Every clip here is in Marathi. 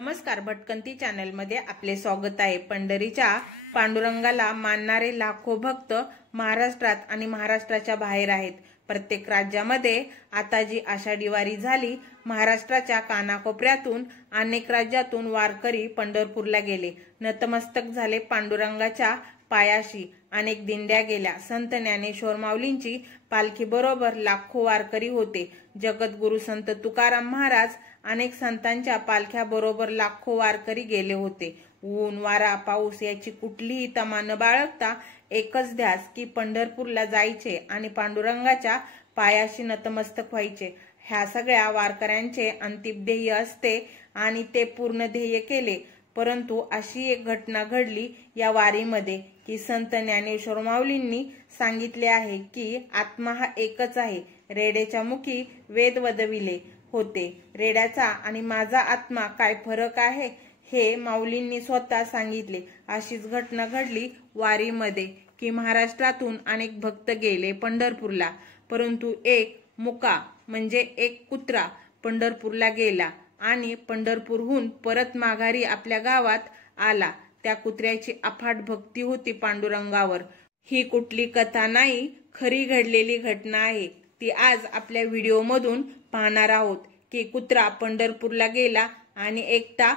नमस्कार, भटकंती चॅनल मध्ये आपले स्वागत आहे। पंढरीच्या पांडुरंगाला मानणारे लाखो भक्त महाराष्ट्रात आणि महाराष्ट्राच्या बाहेर आहेत। प्रत्येक राज्यामध्ये आता जी आषाढी वारी झाली, महाराष्ट्राच्या कानाकोपऱ्यातून अनेक राज्यातून वारकरी पंढरपूरला गेले, नतमस्तक झाले पांडुरंगाच्या पायाशी। अनेक दिंड्या गेल्या। संत ज्ञानेश्वर माऊलींची पालखी बरोबर लाखो वारकरी होते। जगद्गुरु संत तुकाराम महाराज अनेक संतांच्या पालख्या बरोबर लाखो वारकरी गेले होते। ऊन वारा पाऊस याची कुठलीही तमा न बाळगता एकच ध्यास की पंढरपूरला जायचे आणि पांडुरंगाच्या पायाशी नतमस्तक व्हायचे। ह्या सगळ्या वारकऱ्यांचे अंतिम ध्येय असते आणि ते पूर्ण ध्येय केले। परंतु अशी एक घटना घडली या वारीमध्ये की संत ज्ञानेश्वर माऊलींनी सांगितले आहे की आत्मा हा एकच आहे। रेड्याच्या मुखी वेद वदविले होते। रेड्याचा आणि माझा आत्मा काय फरक आहे हे माऊलींनी स्वतः सांगितले। अशीच घटना घडली वारीमध्ये की महाराष्ट्रातून अनेक भक्त गेले पंढरपूरला, परंतु एक मुका म्हणजे एक कुत्रा पंढरपूरला गेला आणि पंढरपूरहून परत माघारी आपल्या गावात आला। त्या कुत्र्याची अफाट भक्ती होती पांडुरंगावर। ही कुठली कथा नाही, खरी घडलेली घटना आहे। ती आज आपल्या व्हिडिओ मधून पाहणार आहोत की कुत्रा पंढरपूरला गेला आणि एकटा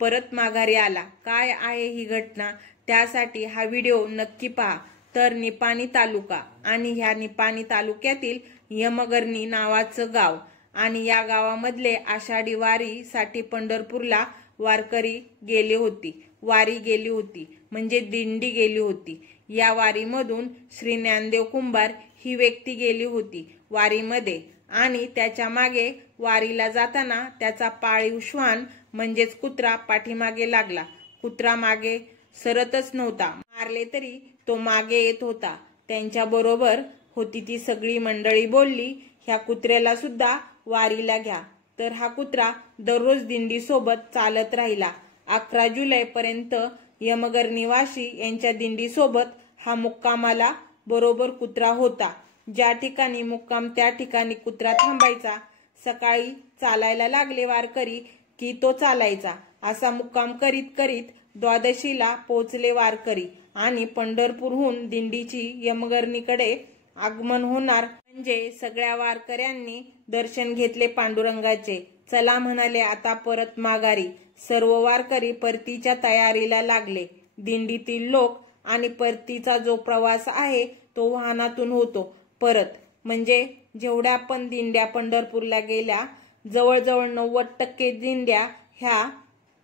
परत माघारी आला। काय आहे ही घटना, त्यासाठी हा व्हिडिओ नक्की पहा। तर निपाणी तालुका आणि ह्या निपाणी तालुक्यातील यमगर्णी नावाचं गाव आणि या गावामधले आषाढी वारी साठी पंढरपूरला वारकरी गेली होती म्हणजे दिंडी गेली होती। या वारीमधून श्री ज्ञानदेव कुंभार ही व्यक्ती गेली होती वारीमध्ये आणि त्याच्या मागे वारीला जाताना त्याचा पाळीव श्वान म्हणजेच कुत्रा पाठीमागे लागला। कुत्रा मागे सरतच नव्हता, मारले तरी तो मागे येत होता। त्यांच्या बरोबर होती ती सगळी मंडळी बोलली, ह्या कुत्र्याला सुद्धा वारीला घ्या। तर हा कुत्रा दररोज दिंडी सोबत चालत राहिला। 11 जुलै पर्यंत यमगर्णीवासी यांच्या दिंडी सोबत हा मुक्कामाला बरोबर कुत्रा होता। ज्या ठिकाणी मुक्काम त्या ठिकाणी कुत्रा थांबायचा। सकाळी चालायला लागले वारकरी की तो चालायचा। असा मुक्काम करीत करीत द्वादशीला पोहोचले वारकरी आणि पंढरपूरहून दिंडीची यमगर्णीकडे आगमन होणार म्हणजे सगळ्या वारकऱ्यांनी दर्शन घेतले पांडुरंगाचे। चला म्हणाले आता परत माघारी। सर्व वारकरी परतीच्या तयारीला लागले। दिंडीतील लोक आणि परतीचा जो प्रवास आहे तो वाहनातून होतो। परत म्हणजे जेवढ्या पण दिंड्या पंढरपूरला गेल्या, जवळजवळ 90% दिंड्या ह्या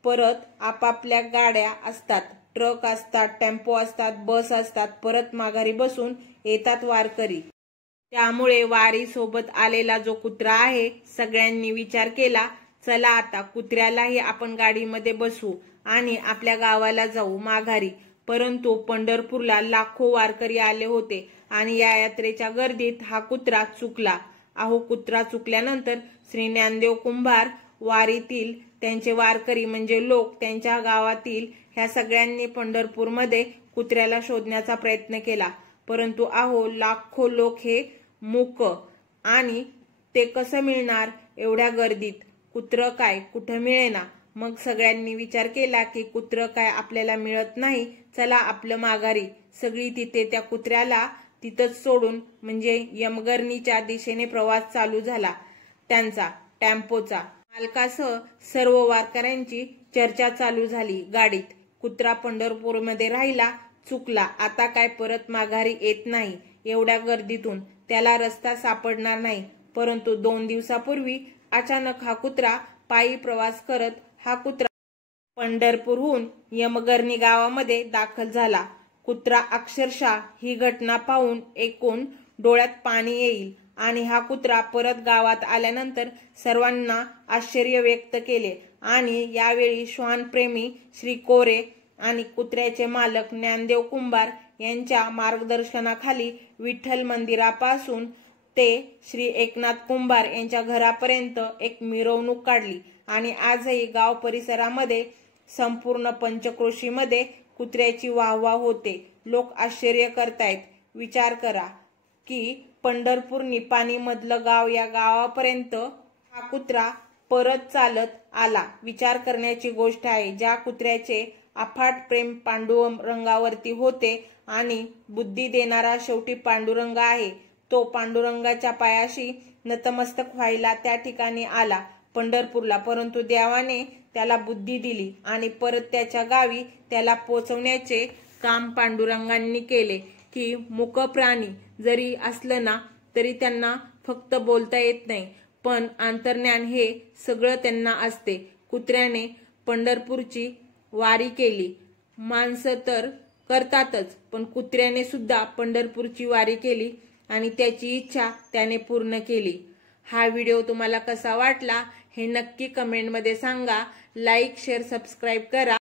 परत आपापल्या गाड्या असतात, ट्रक असतात, टेम्पो असतात, बस असतात, परत माघारी बसून येतात वारकरी। त्यामुळे वारी सोबत आलेला जो कुत्रा आहे, सगळ्यांनी विचार केला चला आता कुत्र्यालाही आपण गाडीमध्ये बसवू आणि आपल्या गावाला जाऊ माघारी। परंतु पंढरपूरला लाखो वारकरी आले होते आणि या यात्रेच्या गर्दीत हा कुत्रा चुकला। कुत्रा चुकल्यानंतर श्री ज्ञानदेव कुंभार वारीतील त्यांचे वारकरी म्हणजे लोक, त्यांच्या गावातील ह्या सगळ्यांनी पंढरपूरमध्ये कुत्र्याला शोधण्याचा प्रयत्न केला। परंतु लाखो लोक हे मूक आणि ते कसं मिळणार एवढ्या गर्दीत, कुत्र काय कुठं मिळेना। मग सगळ्यांनी विचार केला की कुत्र काय आपल्याला मिळत नाही, चला आपलं माघारी। सगळी तिथे त्या कुत्र्याला तिथंच सोडून म्हणजे यमगर्णीच्या दिशेने प्रवास चालू झाला त्यांचा टेम्पोचा। मालकासह सर्व वारकऱ्यांची चर्चा चालू झाली गाडीत। कुत्रा पंढरपूरमध्ये राहिला, चुकला, आता काय परत माघारी येत नाही। एवढ्या गर्दीतून त्याला रस्ता सापडणार नाही। परंतु 2 दिवसापूर्वी अचानक हा कुत्रा पायी प्रवास करत हा कुत्रा पंढरपूरहून यमगर्णी गावामध्ये दाखल झाला। कुत्रा अक्षरशः ही घटना पाहून एकूण डोळ्यात पाणी येईल आणि हा कुत्रा परत गावात आल्यानंतर सर्वांना आश्चर्य व्यक्त केले आणि यावेळी श्वानप्रेमी श्री कोरे आणि कुत्र्याचे मालक ज्ञानदेव कुंभार यांच्या मार्गदर्शनाखाली विठ्ठल मंदिरापासून ते श्री एकनाथ कुंभार यांच्या घरापर्यंत एक मिरवणूक काढली आणि आजही गाव परिसरामध्ये संपूर्ण पंचक्रोशीमध्ये कुत्र्याची वाहवा होते। लोक आश्चर्य करतायत। विचार करा की पंढरपूर निपाणी मधलं गाव, या गावापर्यंत हा कुत्रा परत चालत आला. विचार करण्याची गोष्ट आहे. ज्या कुत्र्याचे अफाट प्रेम पांडुरंगावरती होते आणि बुद्धी देणारा शेवटी पांडुरंग आहे, तो पांडुरंगाच्या पायाशी नतमस्तक व्हायला त्या ठिकाणी आला पंढरपूरला. परंतु देवाने त्याला बुद्धी दिली आणि परत त्याच्या गावी त्याला पोचवण्याचे काम पांडुरंगांनी केले. की मूक प्राणी जरी असलं ना तरी त्यांना फक्त बोलता येत नाही, पण अंतर्ज्ञान हे सगळं त्यांना असते. कुत्र्याने पंढरपूरची वारी केली. माणसं तर करतातच, पण कुत्र्याने सुद्धा पंढरपूरची वारी केली आणि त्याची इच्छा त्याने पूर्ण केली. हा व्हिडिओ तुम्हाला कसा वाटला हे नक्की कमेंटमध्ये सांगा. लाईक, शेअर, सबस्क्राईब करा.